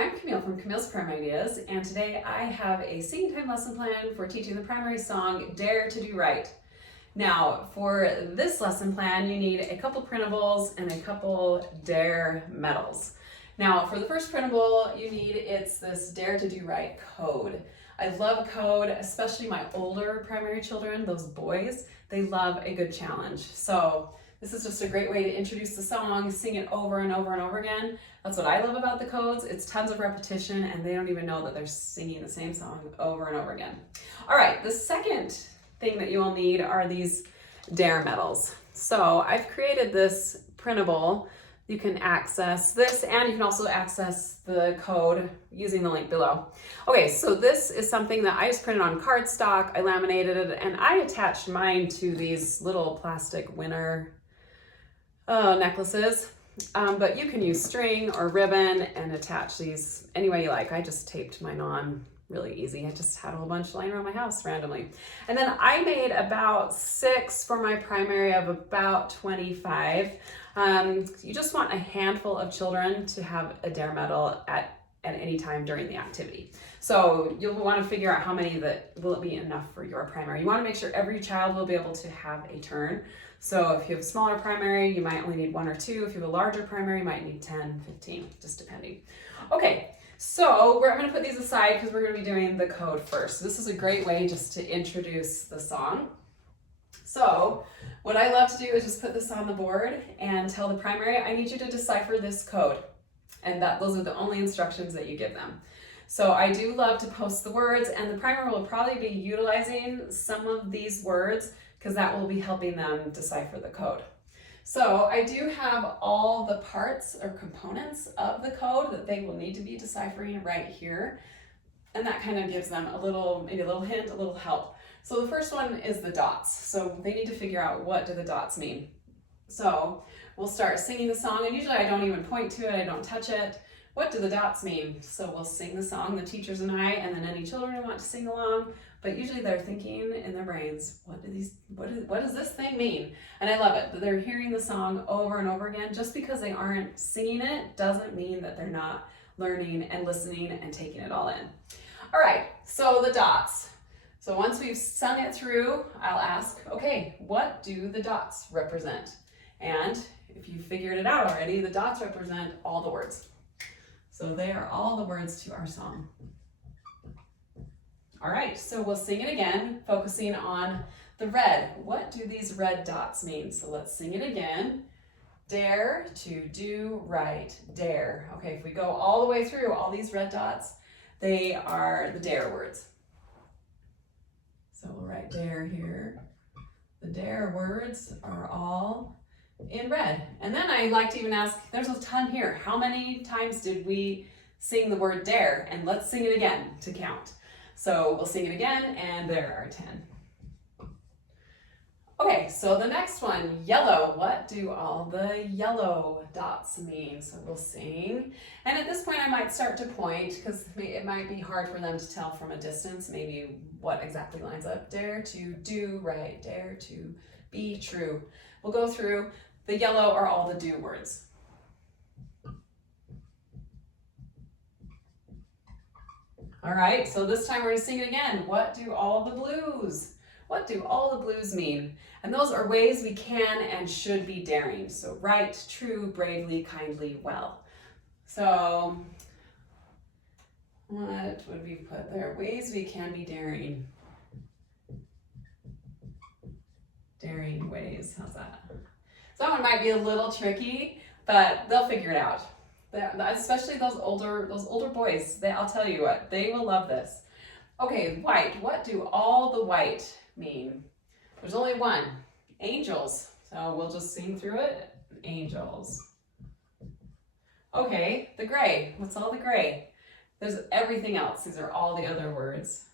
I'm Camille from Camille's Primary Ideas, and today I have a singing time lesson plan for teaching the primary song, Dare to Do Right. Now, for this lesson plan, you need a couple printables and a couple Dare medals. Now, for the first printable, it's this Dare to Do Right code. I love code, especially my older primary children, those boys, they love a good challenge. So this is just a great way to introduce the song, sing it over and over and over again. That's what I love about the codes. It's tons of repetition and they don't even know that they're singing the same song over and over again. All right, the second thing that you will need are these Dare medals. So I've created this printable. You can access this and you can also access the code using the link below. Okay, so this is something that I just printed on cardstock. I laminated it and I attached mine to these little plastic winner necklaces. But you can use string or ribbon and attach these any way you like. I just taped mine on really easy. I just had a whole bunch lying around my house randomly. And then I made about 6 for my primary of about 25. You just want a handful of children to have a Dare medal at any time during the activity. So you'll want to figure out how many that will it be enough for your primary. You want to make sure every child will be able to have a turn. So if you have a smaller primary, you might only need 1 or 2. If you have a larger primary, you might need 10, 15, just depending. Okay, so I'm going to put these aside because we're going to be doing the code first. So this is a great way just to introduce the song. So what I love to do is just put this on the board and tell the primary, I need you to decipher this code. And those are the only instructions that you give them. So I do love to post the words, and the primary will probably be utilizing some of these words because that will be helping them decipher the code. So I do have all the parts or components of the code that they will need to be deciphering right here. And that kind of gives them maybe a little hint, a little help. So the first one is the dots. So they need to figure out, what do the dots mean? So we'll start singing the song, and usually I don't even point to it, I don't touch it. What do the dots mean? So we'll sing the song, the teachers and I, and then any children who want to sing along, but usually they're thinking in their brains, what does this thing mean? And I love it that they're hearing the song over and over again. Just because they aren't singing it doesn't mean that they're not learning and listening and taking it all in. All right, so the dots. So once we've sung it through, I'll ask, okay, what do the dots represent? And if you figured it out already, the dots represent all the words. So they are all the words to our song. All right, so we'll sing it again, focusing on the red. What do these red dots mean? So let's sing it again. Dare to do right, dare. Okay, if we go all the way through all these red dots, they are the dare words. So we'll write dare here. The dare words are all in red. And then I like to even ask, there's a ton here. How many times did we sing the word dare? And let's sing it again to count. So we'll sing it again, and there are 10. Okay, so the next one, yellow. What do all the yellow dots mean? So we'll sing. And at this point, I might start to point because it might be hard for them to tell from a distance maybe what exactly lines up. Dare to do right, dare to be true. We'll go through. The yellow are all the do words. All right, so this time we're gonna sing it again. What do all the blues? What do all the blues mean? And those are ways we can and should be daring. So right, true, bravely, kindly, well. So what would we put there? Ways we can be daring. Daring ways, how's that? So that one might be a little tricky, but they'll figure it out. Especially those older boys, I'll tell you what, they will love this. Okay, white. What do all the white mean? There's only one, angels. So we'll just sing through it, angels. Okay, the gray. What's all the gray? There's everything else. These are all the other words.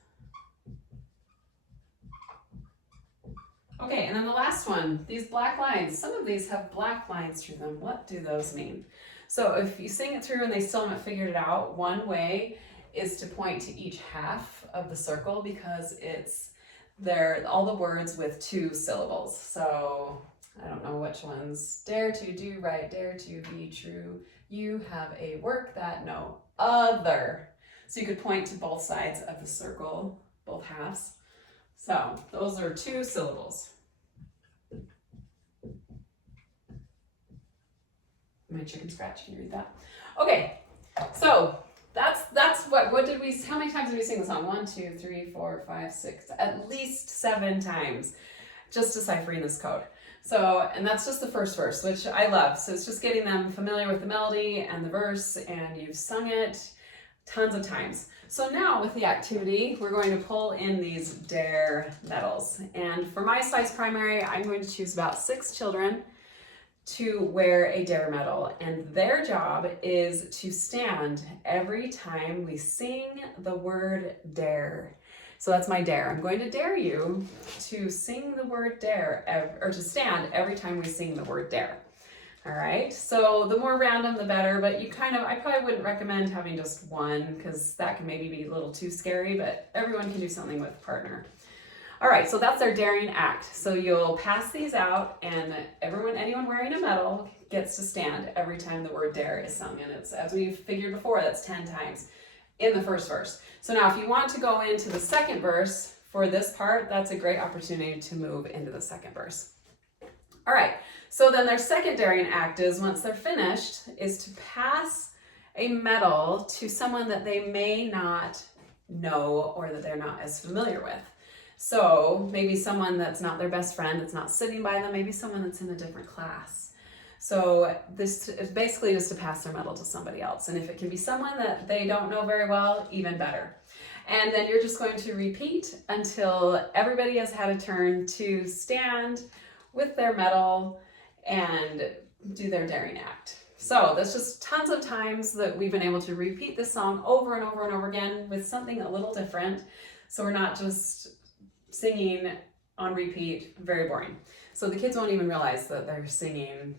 Okay, and then the last one, these black lines. Some of these have black lines through them. What do those mean? So if you sing it through and they still haven't figured it out, one way is to point to each half of the circle because they're all the words with 2 syllables. So I don't know which ones. Dare to do right, dare to be true. You have a work that, no, other. So you could point to both sides of the circle, both halves. So those are 2 syllables. My chicken scratch, can you read that? Okay, so that's what did we, how many times did we sing the song? 1, 2, 3, 4, 5, 6, at least 7 times, just deciphering this code. So, and that's just the first verse, which I love. So it's just getting them familiar with the melody and the verse, and you've sung it tons of times. So now with the activity, we're going to pull in these dare medals. And for my size primary, I'm going to choose about 6 children to wear a dare medal, and their job is to stand every time we sing the word dare. So that's my dare. I'm going to dare you to sing the word dare, or to stand every time we sing the word dare. All right, so the more random the better, but I probably wouldn't recommend having just one, because that can maybe be a little too scary, but everyone can do something with a partner. All right, so that's our daring act. So you'll pass these out, and anyone wearing a medal gets to stand every time the word dare is sung. And it's, as we figured before, that's 10 times in the first verse. So now if you want to go into the second verse for this part, that's a great opportunity to move into the second verse. All right, so then their second daring act is, once they're finished, is to pass a medal to someone that they may not know or that they're not as familiar with. So maybe someone that's not their best friend, that's not sitting by them, maybe someone that's in a different class. So this is basically just to pass their medal to somebody else. And if it can be someone that they don't know very well, even better. And then you're just going to repeat until everybody has had a turn to stand with their medal and do their daring act. So that's just tons of times that we've been able to repeat this song over and over and over again with something a little different. So we're not just singing on repeat, very boring. So the kids won't even realize that they're singing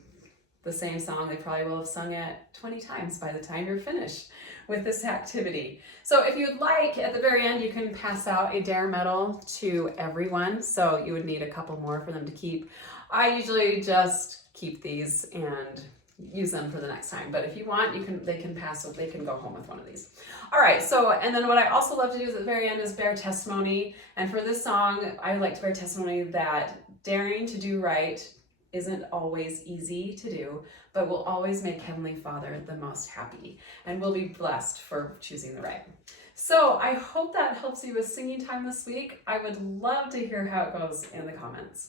the same song. They probably will have sung it 20 times by the time you're finished with this activity. So if you'd like, at the very end, you can pass out a dare medal to everyone. So you would need a couple more for them to keep. I usually just keep these and use them for the next time. But if you want, they can go home with one of these. All right, so, and then what I also love to do at the very end is bear testimony. And for this song, I like to bear testimony that daring to do right isn't always easy to do, but will always make Heavenly Father the most happy, and we'll be blessed for choosing the right. So I hope that helps you with singing time this week. I would love to hear how it goes in the comments.